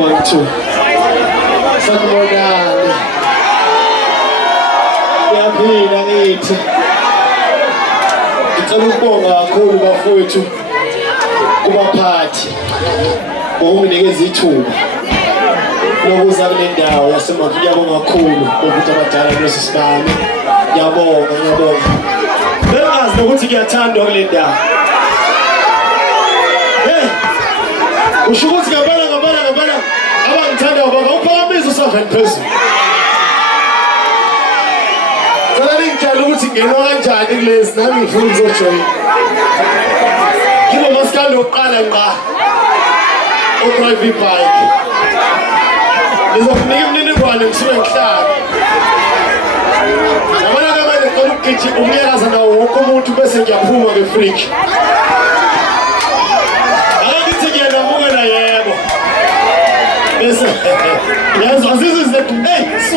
1, 2. Sanibonani. Ngiyaphila ngithi. Ngicela ukubonga kakhulu bafowethu kubaphathi. Ngokunginikeza ithuba lokuza kule ndawo yaseMavuka. Ngiyabonga kakhulu ukuthi abadala kulesi sigaba. Ngiyabonga. Bengazi nokuthi ngiyathandwa kule ndawo. Usho ukuthi ngabala abangithanda bangawuphakamise usaveni phezulu. Ngicela ngitshela ukuthi ngenwa kanjani kulezi nami ngifuna ukuzojoyina. Ngibe umasikandi wokuqala ngqa odrive ibhayiki. Ngizokunika imininingwane ngisuke ngihlala. Yabona kamanje ngicela ukugijima umnyakaza nawo wonke umuntu bese ngiyaphuma ngefriki. Yes, yes, this is the hey, so